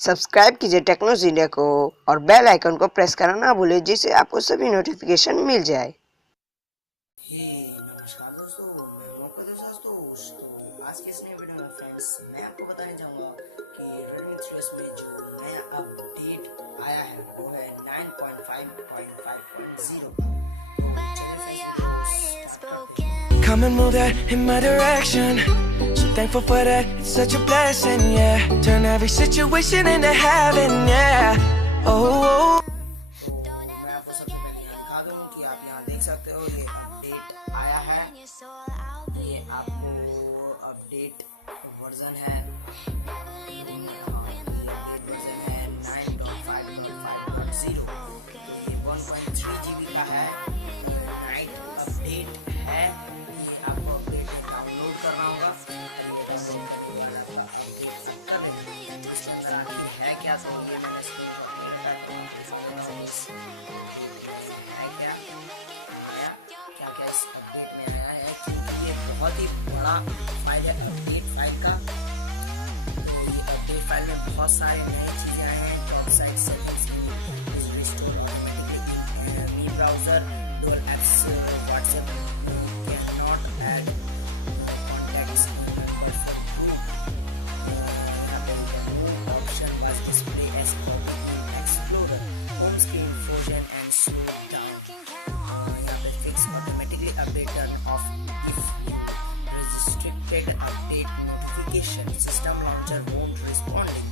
Subscribe कीजिए technology India को और बेल आइकन को प्रेस करना ना भूलें, जिससे आपको सभी नोटिफिकेशन मिल जाए। नमस्कार दोस्तों, मैं हूं आपका दोस्त। तो आज के इस नए वीडियो में फ्रेंड्स मैं आपको बताने चाहूँगा कि Redmi 3 में जो नया अपडेट आया है वो है 9.5.5.0 का। Come and move that in my direction. So thankful for that, it's such a blessing, yeah. Turn every situation into heaven, yeah. Oh, oh. तो मैं आपको सबसे पहले दिखा दूँ कि आप यहाँ देख सकते हो ये अपडेट आया है। ये आपको अपडेट वर्जन है, ये अपडेट वर्जन है 9.5.5.0। ये 1.3 GB का है, नाइट अपडेट है। ये आपको अपडेट डाउनलोड करना होगा। है क्या तो ये मैंने क्या इस अपडेट में आया है, क्योंकि ये बहुत ही बड़ा फाइल है अपडेट फाइल का। तो ये अपडेट फाइल में बहुत सारे नई चीजें आए हैं। Top side settings restore automatically Mi browser dual apps WhatsApp can not add contacts number for group. यहाँ पे option was display as copy in explorer home screen frozen and slow down. Automatically update turn off if restricted update notification. System launcher won't responding.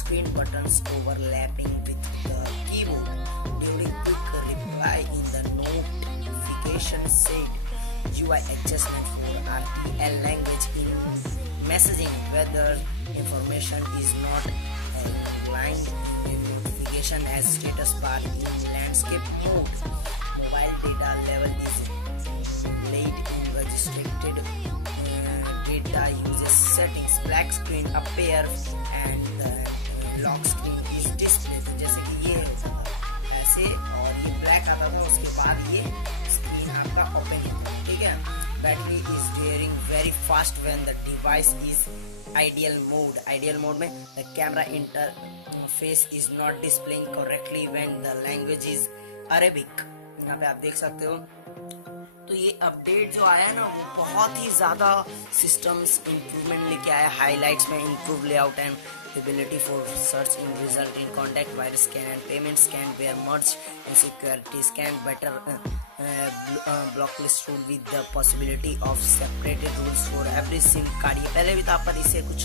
Screen buttons overlapping with the keyboard. During quick reply in the notification said UI adjustment for RTL language in messaging. Whether information is not aligned, the notification as status bar in landscape mode. Mobile data level is laid in restricted data uses settings. Black screen appear and the lock screen is displayed. जैसे कि ये होता था ऐसे, और ये black आता था, उसके बाद ये स्क्रीन आपका ओपन होता है। ठीक है। Battery is draining very fast when the device is ideal mode में the camera interface is not displaying correctly when the language is Arabic. यहाँ पे आप देख सकते हो। तो ये अपडेट जो आया ना वो बहुत ही ज़्यादा सिस्टम्स इंप्रूवमेंट लेके आया। हाइलाइट्स में improve layout and ability for search in result in contact virus scan and payment scan where merge in security scan better block list rule with the possibility of separated rules for every SIM card. ये पहले भी था, पर इससे कुछ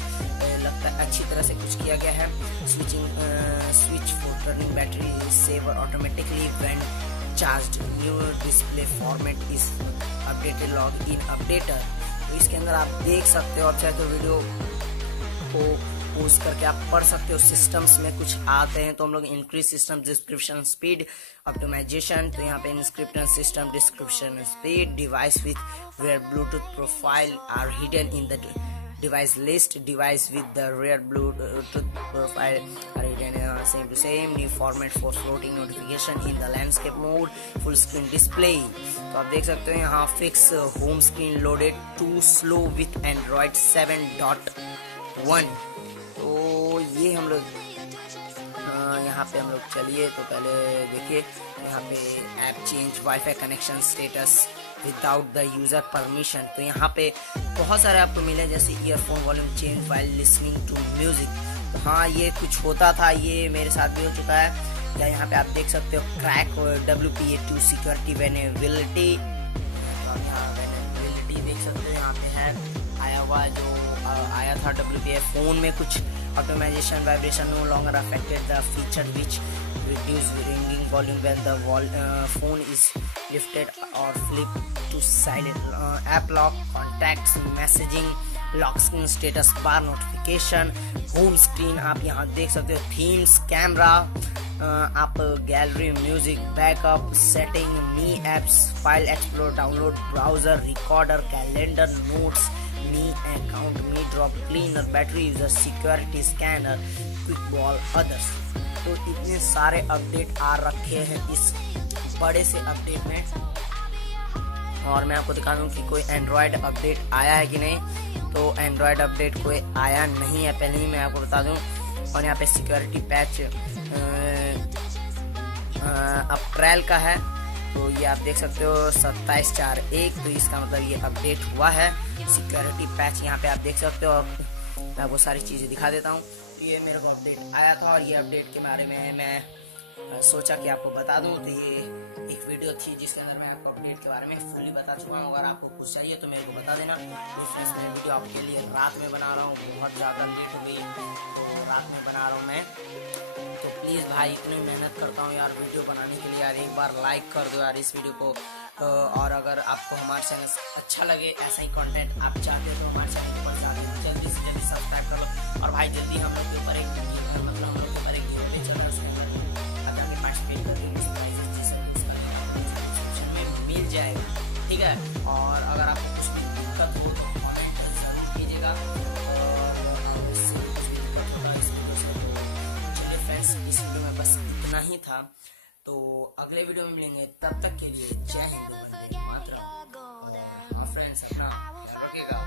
लगता है अच्छी तरह से कुछ किया गया है। Switch for turning battery saver automatically when charged. New display format is updated log in updater. तो इसके अंदर आप देख सकते हो, आप चाहे तो वीडियो को पोस्ट करके आप पढ़ सकते हो। सिस्टम्स में कुछ आते हैं तो हम लोग increase system description speed optimisation. तो यहाँ पे inscription system description speed device with where Bluetooth profile are hidden in the device list. Device with the rear Bluetooth profile are hidden same to same. New format for floating notification in the landscape mode. Full screen display. तो आप देख सकते हो यहाँ fix home screen loaded too slow with Android 7.1। तो ये हम लोग यहाँ पे हम लोग चलिए तो पहले देखिए यहाँ पे app change wifi connection status without the user permission. तो यहाँ पे बहुत सारे आपको मिले, जैसे earphone volume change while listening to music. तो हाँ, ये कुछ होता था, ये मेरे साथ भी हो चुका है। या यहाँ पे आप देख सकते हो क्रैक WPA2 सिक्योरिटी वेनेबिलिटी। तो आप यहाँ वेनेबिलिटी देख सकते हो, यहाँ पे है आया हुआ जो आया था WPA फोन में कुछ optimisation vibration no longer affected the feature which reduce ringing volume when the phone is lifted or flipped to silent. App lock, contacts, messaging, lock screen status bar notification, home screen आप यहाँ देख सकते हो, themes, camera, आप gallery, music, backup, setting, Mi apps, file explore, download, browser, recorder, calendar, notes, Mi account, Mi drop cleaner, battery user, security scanner, quick ball, others. तो इतने सारे update आ रखे हैं इस बड़े से अपडेट में। और मैं आपको दिखा दूं कि कोई एंड्रॉयड अपडेट आया है कि नहीं। तो एंड्रॉयड अपडेट कोई आया नहीं है, पहले ही मैं आपको बता दूं। और यहाँ पे सिक्योरिटी पैच अप्रैल का है, तो ये आप देख सकते हो 27/4/1, तो इसका मतलब ये अपडेट हुआ है सिक्योरिटी पैच। यहाँ पे आप देख सकते हो, मैं वो सारी चीज़ें दिखा देता हूँ। ये मेरे को अपडेट आया था और ये अपडेट के बारे में मैं सोचा कि आपको बता दूं। तो ये एक वीडियो थी जिसके अंदर मैं आपको अपडेट के बारे में फुली बता चुका हूँ। अगर आपको कुछ चाहिए तो मेरे को बता देना। मैं वीडियो आपके लिए रात में बना रहा हूँ, बहुत ज़्यादा लेट हो गई तो रात में बना रहा हूँ मैं। तो प्लीज़ भाई, इतनी मेहनत करता हूँ यार वीडियो बनाने के लिए यार, एक बार लाइक कर दो यार इस वीडियो को। और अगर आपको हमारे चैनल अच्छा लगे, ऐसा ही कंटेंट आप चाहते हो तो हमारे चैनल पर जल्दी से जल्दी सब्सक्राइब कर लो। और भाई जल्दी हम लोग के ऊपर एक मतलब हम लोग के ऊपर एक गिव चल रहा है, अगर मैं पार्टिसिपेट करके में मिल जाएगा, ठीक है। और अगर आपको कुछ भी दिक्कत हो तो कमेंट जरूर कीजिएगा। चलिए फ्रेंड्स, इस वीडियो में बस इतना ही था, तो अगले वीडियो में मिलेंगे। तब तक के लिए जय हिंद, वंदे मातरम। और फ्रेंड्स अपना ध्यान रखिएगा।